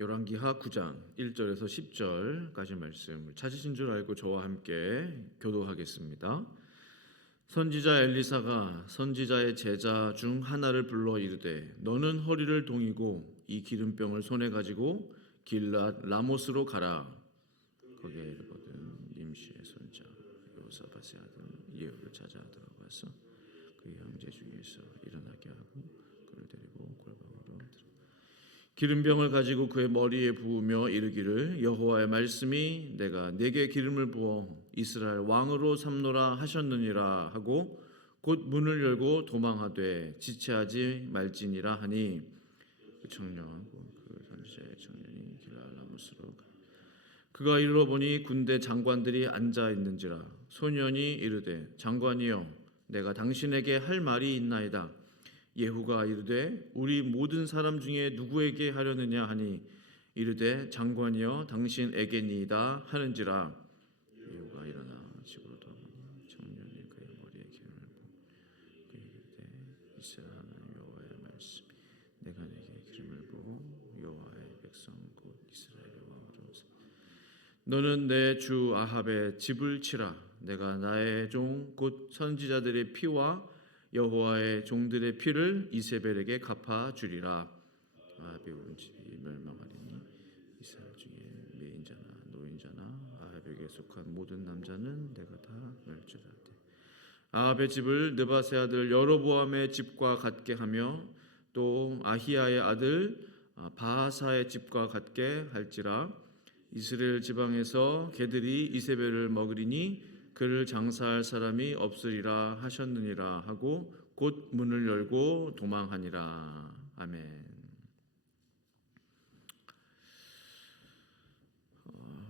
열왕기하 9장 1절에서 10절까지 말씀을 찾으신 줄 알고 저와 함께 교독하겠습니다. 선지자 엘리사가 선지자의 제자 중 하나를 불러 이르되 너는 허리를 동이고 이 기름병을 손에 가지고 길랏 라모스로 가라. 거기에 이르거든 님시의 손자 여호사밧의 아들 예후를 찾아 들어가서 그의 형제 중에서 일어나게 하고 그를 데리고 골방으로 들어가 기름병을 가지고 그의 머리에 부으며 이르기를 여호와의 말씀이 내가 네게 기름을 부어 이스라엘 왕으로 삼노라 하셨느니라 하고 곧 문을 열고 도망하되 지체하지 말지니라 하니 그 청년하고 그 선지자의 청년이 길랏 라모스로 그가 이르러 보니 군대 장관들이 앉아 있는지라 소년이 이르되 장관이여 내가 당신에게 할 말이 있나이다. 예후가 이르되 우리 모든 사람 중에 누구에게 하려느냐 하니 이르되 장관이여 당신에게니이다 하는지라. 예후가 일어나 집으로 돌아가 청년이 그의 머리에 기름을 부어 이르되 이스라엘 하나님 여호와의 말씀 내가 네게 기름을 부어 여호와의 백성 곧 이스라엘의 왕으로 너는 내 주 아합의 집을 치라. 내가 나의 종 곧 선지자들의 피와 여호와의 종들의 피를 이세벨에게 갚아 주리라. 아합이 온 집이 멸망하리니 이스라엘 중에 매인자나 노인자나 아합에게 속한 모든 남자는 내가 다 멸절하되 아합의 집을 느바세 아들 여로보암의 집과 같게 하며 또 아히야의 아들 바하사의 집과 같게 할지라. 이스라엘 지방에서 개들이 이세벨을 먹으리니 그를 장사할 사람이 없으리라 하셨느니라 하고 곧 문을 열고 도망하니라. 아멘.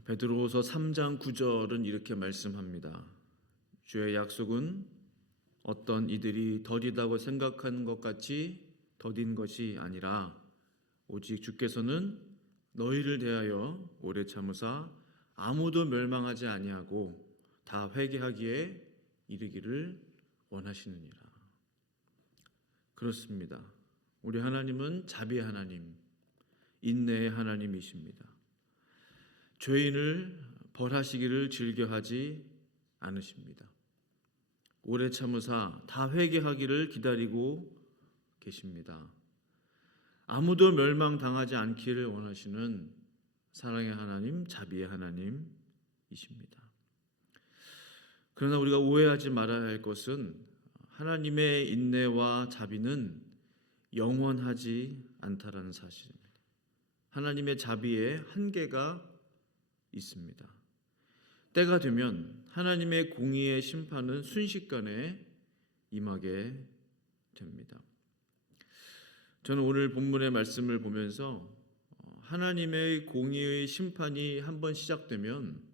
베드로후서 3장 9절은 이렇게 말씀합니다. 주의 약속은 어떤 이들이 더디다고 생각하는 것 같이 더딘 것이 아니라 오직 주께서는 너희를 대하여 오래 참으사 아무도 멸망하지 아니하고 다 회개하기에 이르기를 원하시느니라. 그렇습니다. 우리 하나님은 자비의 하나님, 인내의 하나님이십니다. 죄인을 벌하시기를 즐겨하지 않으십니다. 오래 참으사 다 회개하기를 기다리고 계십니다. 아무도 멸망당하지 않기를 원하시는 사랑의 하나님, 자비의 하나님이십니다. 그러나 우리가 오해하지 말아야 할 것은 하나님의 인내와 자비는 영원하지 않다라는 사실입니다. 하나님의 자비에 한계가 있습니다. 때가 되면 하나님의 공의의 심판은 순식간에 임하게 됩니다. 저는 오늘 본문의 말씀을 보면서 하나님의 공의의 심판이 한번 시작되면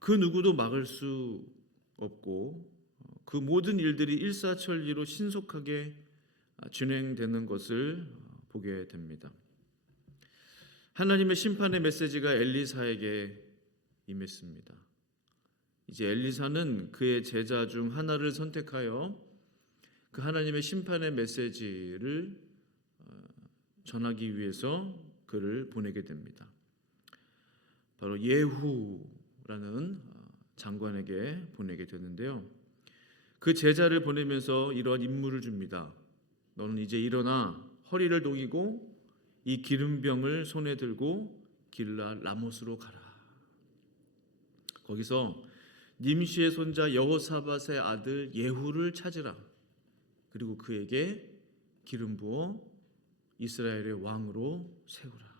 그 누구도 막을 수 없고 그 모든 일들이 일사천리로 신속하게 진행되는 것을 보게 됩니다. 하나님의 심판의 메시지가 엘리사에게 임했습니다. 이제 엘리사는 그의 제자 중 하나를 선택하여 그 하나님의 심판의 메시지를 전하기 위해서 그를 보내게 됩니다. 바로 예후라는 장관에게 보내게 되는데요. 그 제자를 보내면서 이러한 임무를 줍니다. 너는 이제 일어나 허리를 동이고 이 기름병을 손에 들고 길랏 라모스로 가라. 거기서 님시의 손자 여호사밧의 아들 예후를 찾으라. 그리고 그에게 기름 부어 이스라엘의 왕으로 세우라.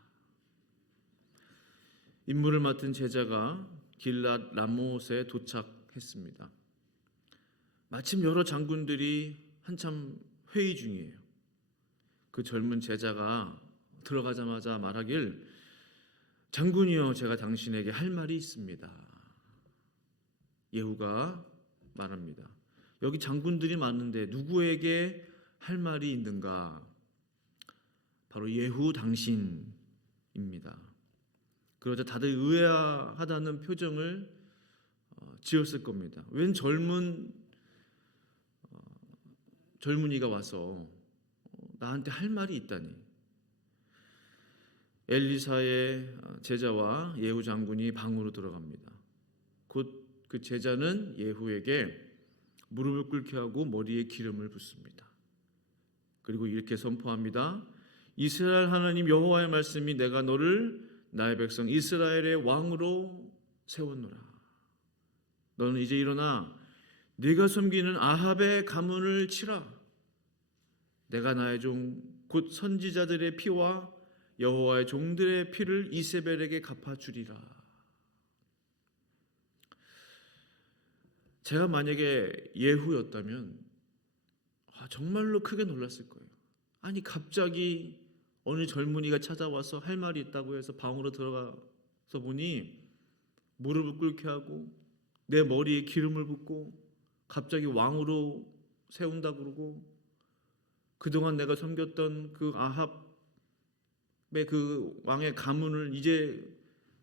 임무를 맡은 제자가 길랏 라못에 도착했습니다. 마침 여러 장군들이 한참 회의 중이에요. 그 젊은 제자가 들어가자마자 말하길 장군이여 제가 당신에게 할 말이 있습니다. 예후가 말합니다. 여기 장군들이 많은데 누구에게 할 말이 있는가? 바로 예후 당신입니다. 그러자 다들 의아하다는 표정을 지었을 겁니다. 웬 젊은이가 와서 나한테 할 말이 있다니. 엘리사의 제자와 예후 장군이 방으로 들어갑니다. 곧 그 제자는 예후에게 무릎을 꿇게 하고 머리에 기름을 붓습니다. 그리고 이렇게 선포합니다. 이스라엘 하나님 여호와의 말씀이 내가 너를 나의 백성 이스라엘의 왕으로 세웠노라. 너는 이제 일어나 네가 섬기는 아합의 가문을 치라. 내가 나의 종 곧 선지자들의 피와 여호와의 종들의 피를 이세벨에게 갚아주리라. 제가 만약에 예후였다면 정말로 크게 놀랐을 거예요. 아니 갑자기 어느 젊은이가 찾아와서 할 말이 있다고 해서 방으로 들어가서 보니 무릎을 꿇게 하고 내 머리에 기름을 붓고 갑자기 왕으로 세운다 그러고 그동안 내가 섬겼던 그 아합의 그 왕의 가문을 이제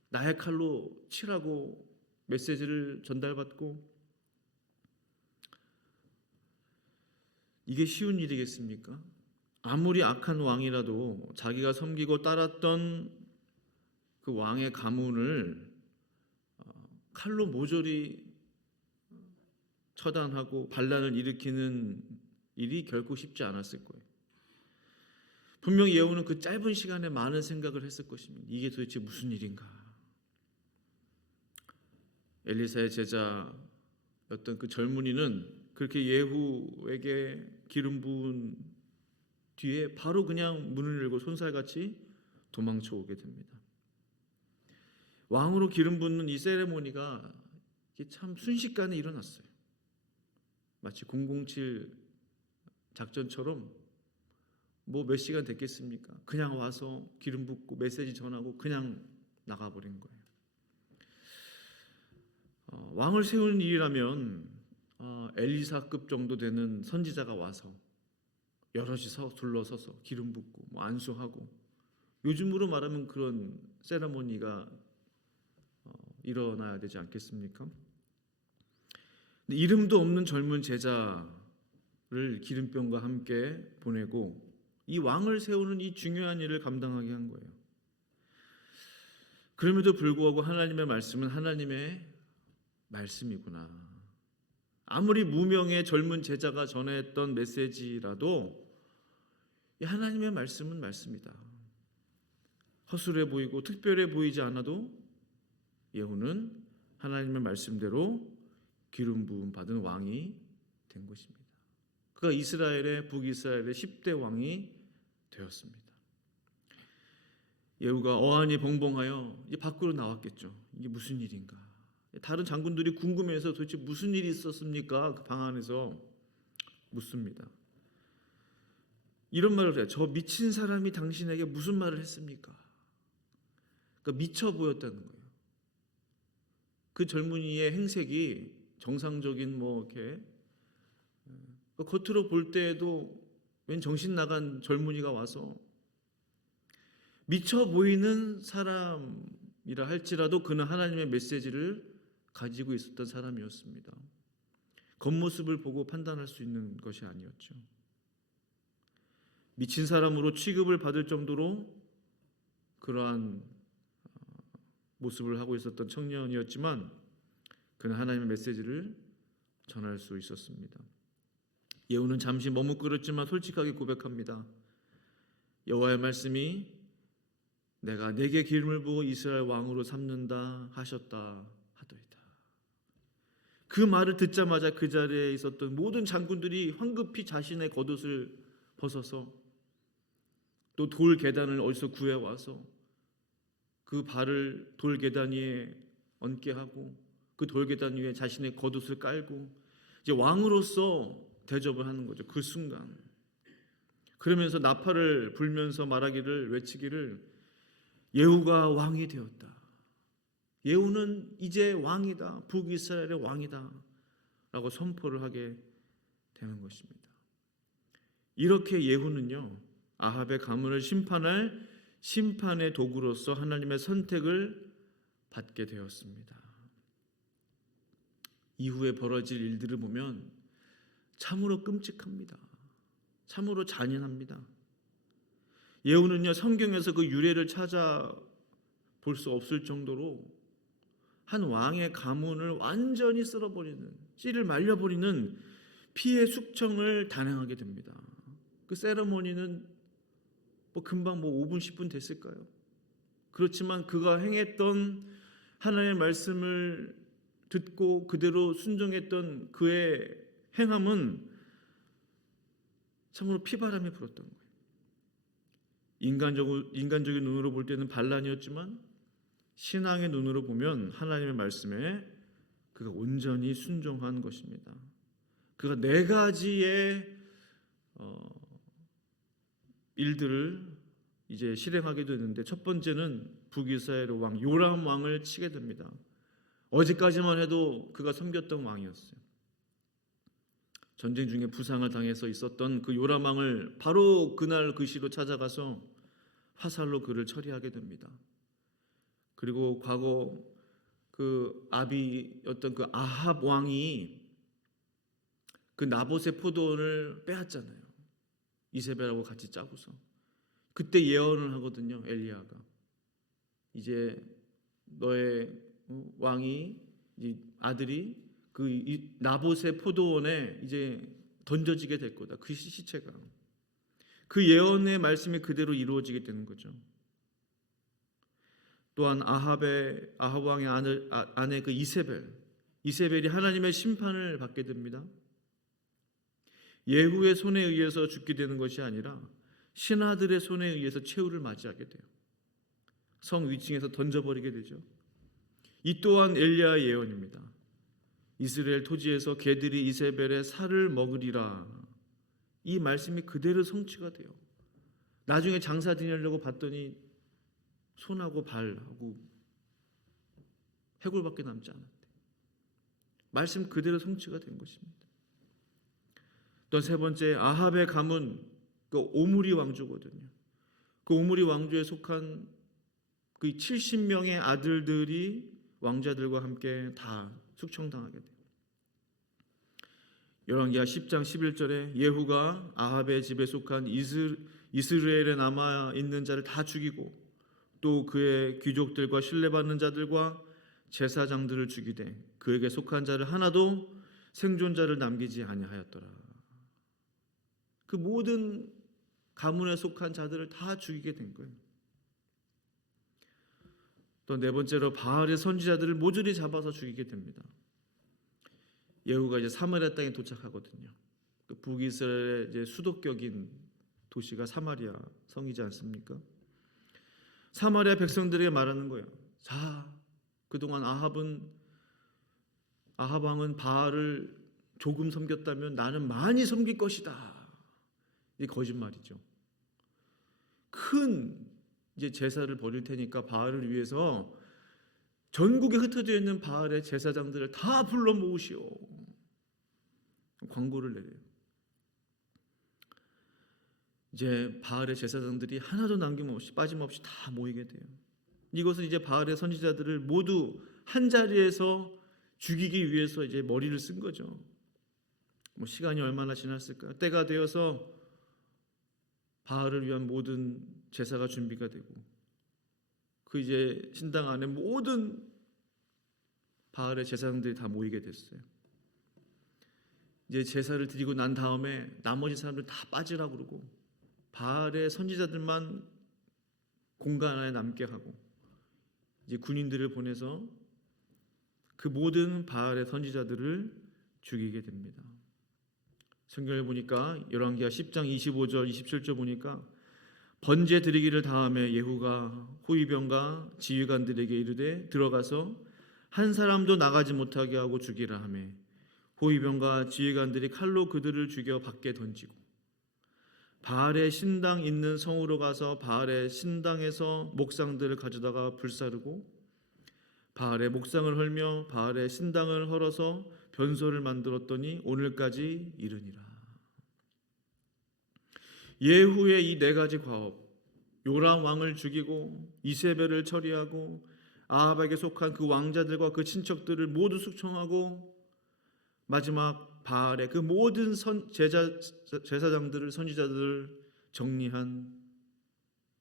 나의 칼로 치라고 메시지를 전달받고 이게 쉬운 일이겠습니까? 아무리 악한 왕이라도 자기가 섬기고 따랐던 그 왕의 가문을 칼로 모조리 처단하고 반란을 일으키는 일이 결코 쉽지 않았을 거예요. 분명히 예후는 그 짧은 시간에 많은 생각을 했을 것입니다. 이게 도대체 무슨 일인가? 엘리사의 제자였던 그 젊은이는 그렇게 예후에게 기름 부은 뒤에 바로 그냥 문을 열고 손살같이 도망쳐 오게 됩니다. 왕으로 기름 붓는 이 세레모니가 참 순식간에 일어났어요. 마치 007 작전처럼 뭐 몇 시간 됐겠습니까? 그냥 와서 기름 붓고 메시지 전하고 그냥 나가버린 거예요. 왕을 세우는 일이라면 엘리사급 정도 되는 선지자가 와서 여럿이 둘러서서 기름 붓고 뭐 안수하고 요즘으로 말하면 그런 세레모니가 일어나야 되지 않겠습니까? 근데 이름도 없는 젊은 제자를 기름병과 함께 보내고 이 왕을 세우는 이 중요한 일을 감당하게 한 거예요. 그럼에도 불구하고 하나님의 말씀은 하나님의 말씀이구나. 아무리 무명의 젊은 제자가 전했던 메시지라도 하나님의 말씀은 말씀이다. 허술해 보이고 특별해 보이지 않아도 예후는 하나님의 말씀대로 기름 부음 받은 왕이 된 것입니다. 그가 이스라엘의 북이스라엘의 10대 왕이 되었습니다. 예후가 어안이 벙벙하여 이제 밖으로 나왔겠죠. 이게 무슨 일인가? 다른 장군들이 궁금해서 도대체 무슨 일이 있었습니까? 그 방 안에서 묻습니다. 이런 말을 해요. 저 미친 사람이 당신에게 무슨 말을 했습니까? 그러니까 미쳐 보였다는 거예요. 그 젊은이의 행색이 정상적인 뭐 이렇게 겉으로 볼 때에도 웬 정신 나간 젊은이가 와서 미쳐 보이는 사람이라 할지라도 그는 하나님의 메시지를 가지고 있었던 사람이었습니다. 겉모습을 보고 판단할 수 있는 것이 아니었죠. 미친 사람으로 취급을 받을 정도로 그러한 모습을 하고 있었던 청년이었지만 그는 하나님의 메시지를 전할 수 있었습니다. 예후는 잠시 머뭇거렸지만 솔직하게 고백합니다. 여호와의 말씀이 내가 내게 기름을 부어 이스라엘 왕으로 삼는다 하셨다 하더이다. 그 말을 듣자마자 그 자리에 있었던 모든 장군들이 황급히 자신의 겉옷을 벗어서 또 돌 계단을 어디서 구해와서 그 발을 돌 계단 위에 얹게 하고 그 돌 계단 위에 자신의 겉옷을 깔고 이제 왕으로서 대접을 하는 거죠. 그 순간. 그러면서 나팔을 불면서 말하기를 외치기를 예후가 왕이 되었다. 예후는 이제 왕이다. 북이스라엘의 왕이다. 라고 선포를 하게 되는 것입니다. 이렇게 예후는요. 아합의 가문을 심판할 심판의 도구로서 하나님의 선택을 받게 되었습니다. 이후에 벌어질 일들을 보면 참으로 끔찍합니다. 참으로 잔인합니다. 예후는요 성경에서 그 유래를 찾아 볼 수 없을 정도로 한 왕의 가문을 완전히 쓸어버리는, 씨를 말려버리는 피해 숙청을 단행하게 됩니다. 그 세레모니는 뭐 금방 뭐 5분 10분 됐을까요? 그렇지만 그가 행했던 하나님의 말씀을 듣고 그대로 순종했던 그의 행함은 참으로 피바람이 불었던 거예요. 인간적인 눈으로 볼 때는 반란이었지만 신앙의 눈으로 보면 하나님의 말씀에 그가 온전히 순종한 것입니다. 그가 네 가지의 일들을 이제 실행하게 되는데, 첫 번째는 북이스라엘 왕 요람 왕을 치게 됩니다. 어제까지만 해도 그가 섬겼던 왕이었어요. 전쟁 중에 부상을 당해서 있었던 그 요람 왕을 바로 그날 그 시로 찾아가서 화살로 그를 처리하게 됩니다. 그리고 과거 그 아비였던 그 아합 왕이 그 나봇의 포도원을 빼앗잖아요. 이세벨하고 같이 짜고서. 그때 예언을 하거든요. 엘리야가 이제 너의 왕이, 아들이 그 나봇의 포도원에 이제 던져지게 될 거다. 그 시체가. 그 예언의 말씀이 그대로 이루어지게 되는 거죠. 또한 아합 왕의 아내 그 이세벨이 하나님의 심판을 받게 됩니다. 예후의 손에 의해서 죽게 되는 것이 아니라 신하들의 손에 의해서 최후를 맞이하게 돼요. 성 위층에서 던져버리게 되죠. 이 또한 엘리야의 예언입니다. 이스라엘 토지에서 개들이 이세벨의 살을 먹으리라. 이 말씀이 그대로 성취가 돼요. 나중에 장사 지내려고 봤더니 손하고 발하고 해골밖에 남지 않았대. 말씀 그대로 성취가 된 것입니다. 또 세 번째, 아합의 가문, 그 오므리 왕조거든요. 그 오므리 왕조에 속한 그 70명의 아들들이 왕자들과 함께 다 숙청당하게 돼요. 열왕기하 10장 11절에 예후가 아합의 집에 속한 이스라엘에 남아 있는 자를 다 죽이고 또 그의 귀족들과 신뢰받는 자들과 제사장들을 죽이되 그에게 속한 자를 하나도 생존자를 남기지 아니하였더라. 그 모든 가문에 속한 자들을 다 죽이게 된 거예요. 또 네 번째로 바알의 선지자들을 모조리 잡아서 죽이게 됩니다. 예후가 이제 사마리아 땅에 도착하거든요. 그 북이스라엘의 이제 수도격인 도시가 사마리아 성이지 않습니까? 사마리아 백성들에게 말하는 거예요. 자, 그동안 아합 왕은 바알을 조금 섬겼다면 나는 많이 섬길 것이다. 이 거짓말이죠. 큰 이제 제사를 벌일 테니까 바알을 위해서 전국에 흩어져 있는 바알의 제사장들을 다 불러 모으시오. 광고를 내려요. 이제 바알의 제사장들이 하나도 남김없이 빠짐없이 다 모이게 돼요. 이것은 이제 바알의 선지자들을 모두 한 자리에서 죽이기 위해서 이제 머리를 쓴 거죠. 뭐 시간이 얼마나 지났을까요? 때가 되어서 바알을 위한 모든 제사가 준비가 되고 그 이제 신당 안에 모든 바알의 제사장들이 다 모이게 됐어요. 이제 제사를 드리고 난 다음에 나머지 사람들 다 빠지라고 그러고 바알의 선지자들만 공간 안에 남게 하고 이제 군인들을 보내서 그 모든 바알의 선지자들을 죽이게 됩니다. 성경을 보니까 열왕기하 10장 25절 27절 보니까 번제 드리기를 다음에 예후가 호위병과 지휘관들에게 이르되 들어가서 한 사람도 나가지 못하게 하고 죽이라 하며 호위병과 지휘관들이 칼로 그들을 죽여 밖에 던지고 바알의 신당 있는 성으로 가서 바알의 신당에서 목상들을 가져다가 불사르고 바알의 목상을 헐며 바알의 신당을 헐어서 변소를 만들었더니 오늘까지 이르니라. 예후의 이 네 가지 과업, 요람 왕을 죽이고 이세벨을 처리하고 아합에게 속한 그 왕자들과 그 친척들을 모두 숙청하고 마지막 바알의 그 모든 제사장들을 선지자들을 정리한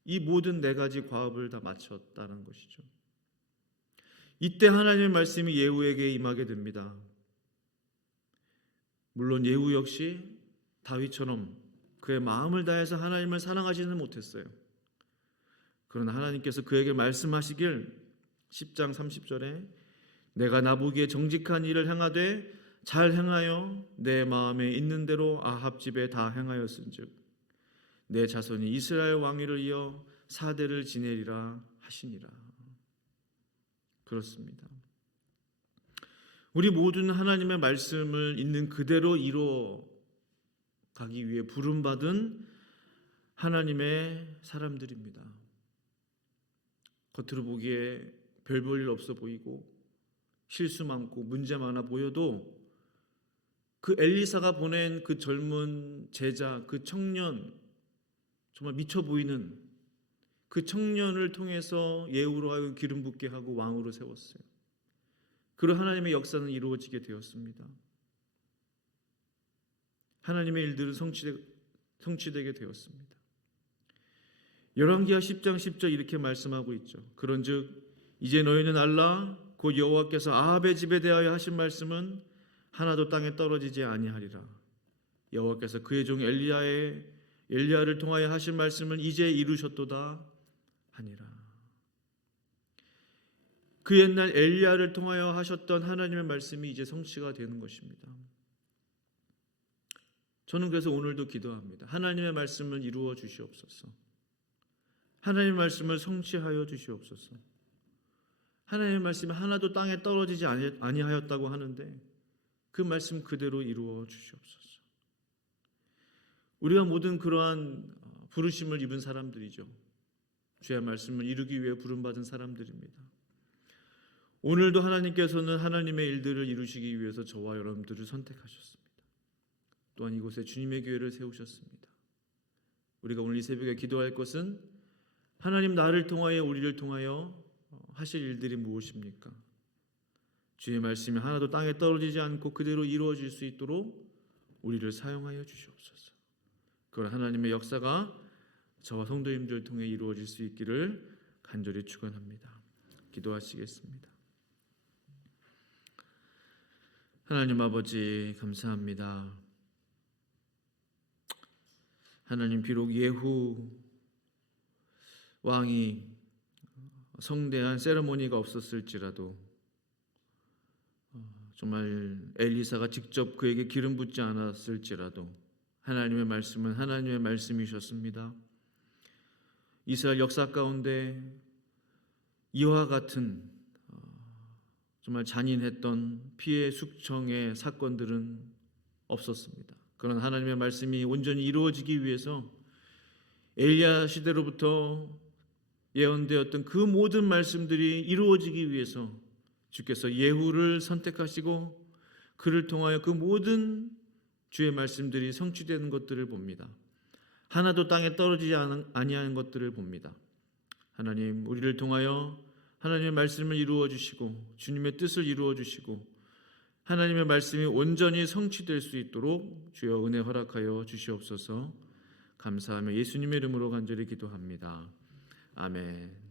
이 모든 네 가지 과업을 다 마쳤다는 것이죠. 이때 하나님의 말씀이 예후에게 임하게 됩니다. 물론 예후 역시 다윗처럼 그의 마음을 다해서 하나님을 사랑하지는 못했어요. 그러나 하나님께서 그에게 말씀하시길 10장 30절에 내가 나보기에 정직한 일을 행하되 잘 행하여 내 마음에 있는 대로 아합 집에 다 행하였은즉 내 자손이 이스라엘 왕위를 이어 4대를 지내리라 하시니라. 그렇습니다. 우리 모두는 하나님의 말씀을 있는 그대로 이루어 가기 위해 부름받은 하나님의 사람들입니다. 겉으로 보기에 별 볼 일 없어 보이고 실수 많고 문제 많아 보여도 그 엘리사가 보낸 그 젊은 제자, 그 청년, 정말 미쳐 보이는 그 청년을 통해서 예후로 하여금 기름 붓게 하고 왕으로 세웠어요. 그런 하나님의 역사는 이루어지게 되었습니다. 하나님의 일들은 성취되게 되었습니다. 열왕기하 10장 10절 이렇게 말씀하고 있죠. 그런즉 이제 너희는 알라 곧 여호와께서 아합의 집에 대하여 하신 말씀은 하나도 땅에 떨어지지 아니하리라. 여호와께서 그의 종 엘리야를 통하여 하신 말씀을 이제 이루셨도다 하니라. 그 옛날 엘리야를 통하여 하셨던 하나님의 말씀이 이제 성취가 되는 것입니다. 저는 그래서 오늘도 기도합니다. 하나님의 말씀을 이루어 주시옵소서. 하나님의 말씀을 성취하여 주시옵소서. 하나님의 말씀이 하나도 땅에 떨어지지 아니하였다고 하는데 그 말씀 그대로 이루어 주시옵소서. 우리가 모든 그러한 부르심을 입은 사람들이죠. 주의 말씀을 이루기 위해 부름받은 사람들입니다. 오늘도 하나님께서는 하나님의 일들을 이루시기 위해서 저와 여러분들을 선택하셨습니다. 또한 이곳에 주님의 교회를 세우셨습니다. 우리가 오늘 이 새벽에 기도할 것은 하나님 나를 통하여 우리를 통하여 하실 일들이 무엇입니까? 주의 말씀이 하나도 땅에 떨어지지 않고 그대로 이루어질 수 있도록 우리를 사용하여 주시옵소서. 그런 하나님의 역사가 저와 성도님들을 통해 이루어질 수 있기를 간절히 축원합니다. 기도하시겠습니다. 하나님 아버지 감사합니다. 하나님 비록 예후 왕이 성대한 세레모니가 없었을지라도 정말 엘리사가 직접 그에게 기름 붓지 않았을지라도 하나님의 말씀은 하나님의 말씀이셨습니다. 이스라엘 역사 가운데 이와 같은 정말 잔인했던 피해 숙청의 사건들은 없었습니다. 그런 하나님의 말씀이 온전히 이루어지기 위해서 엘리야 시대로부터 예언되었던 그 모든 말씀들이 이루어지기 위해서 주께서 예후를 선택하시고 그를 통하여 그 모든 주의 말씀들이 성취되는 것들을 봅니다. 하나도 땅에 떨어지지 아니하는 것들을 봅니다. 하나님 우리를 통하여 하나님의 말씀을 이루어 주시고 주님의 뜻을 이루어 주시고 하나님의 말씀이 온전히 성취될 수 있도록 주여 은혜 허락하여 주시옵소서. 감사하며 예수님의 이름으로 간절히 기도합니다. 아멘.